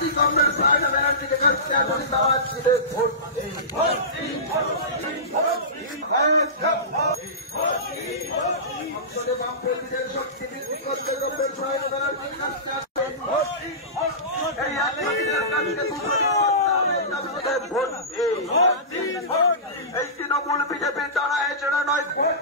প্রার্থী কমরেড সায়না ব্যানার্জিকে কাছে এখন তারা ছিলেন ভোট বামপন্থীদের শক্তি বৃদ্ধি করতে কমরেড সায়না ব্যানার্জির কাছে এই আদিবাসীদের কাছে ভোট এই তৃণমূল বিজেপির দ্বারা এছাড়া নয় ভোট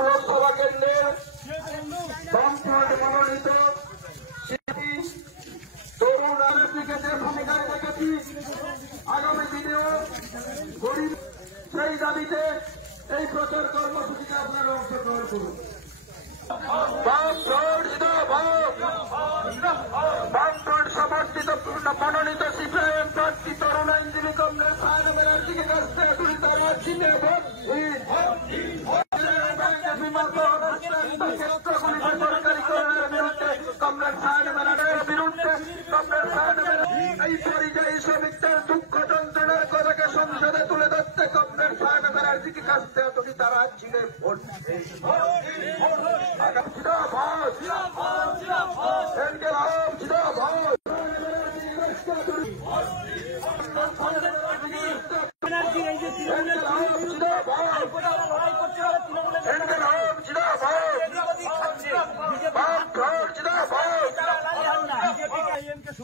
লোকসভা কেন্দ্রের বামফ্রন্ট মনোনীত তরুণ রাজনীতিকে যে ভূমিকায় রেখেছি আগামী দিনেও গরিব সেই দাবিতে এই প্রচার কর্মসূচিতে আপনারা অংশগ্রহণ করুন। বামফ্রন্ট সমর্থিত মনোনীত সিপিআইএম প্রার্থী তরুণ আইনজীবী কংগ্রেস সায়না ব্যানার্জিকে কাছ থেকে তুলি তারা চিনে ভোট কংগ্রেস সায়না ব্যানার্জির বিরুদ্ধে এই পরিযায়ী শ্রমিকদের দুঃখ যন্ত্রণার কথাকে সংসদে তুলে ধরতে কংগ্রেস সায়না ব্যানার্জিকে কাছ থেকে তুলি তারা চিনে ভোট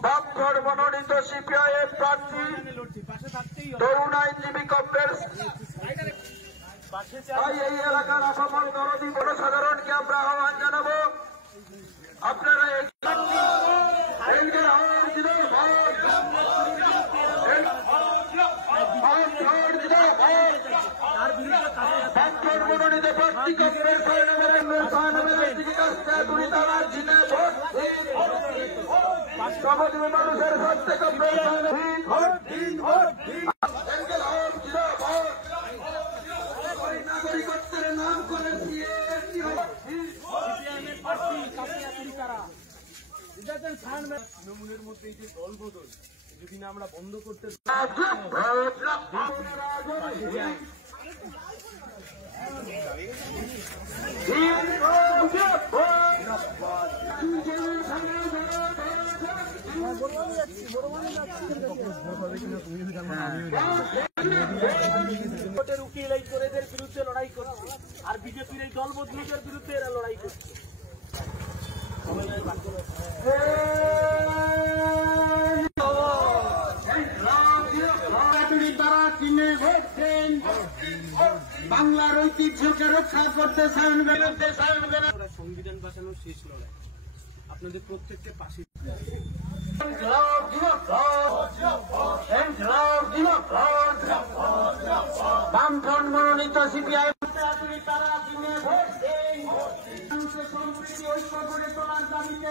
বামফ্রন্ট মনোনীত সিপিআইএম প্রার্থী তরুণ আইনজীবী কংগ্রেস এই এলাকার আসামল দরদি জনসাধারণকে আমরা আহ্বান জানাবো আপনারা মনোনীত প্রার্থী কংগ্রেস সমাজের মানুষের স্বার্থে কংগ্রেস নাগরিকত্বের নাম করে তৃণমূলের মধ্যে এই যে দল বদল যদি না আমরা বন্ধ করতে ভোটের উকিল এই চোরেদের বিরুদ্ধে লড়াই করছে আর বিজেপির এই দল বদলুদের বিরুদ্ধে এরা লড়াই করছে। তারা চিনে ভোটছেন বাংলার ঐতিহ্যকে রক্ষা করতে সংবিধান বাঁচানোর শেষ লড়াই আপনাদের প্রত্যেককে পাশে বামফ্রন্ট মনোনীত সিপিআইএম তারা চিনে ভোট সম্প্রীতি ঐক্য গড়ে তোলার দাবিতে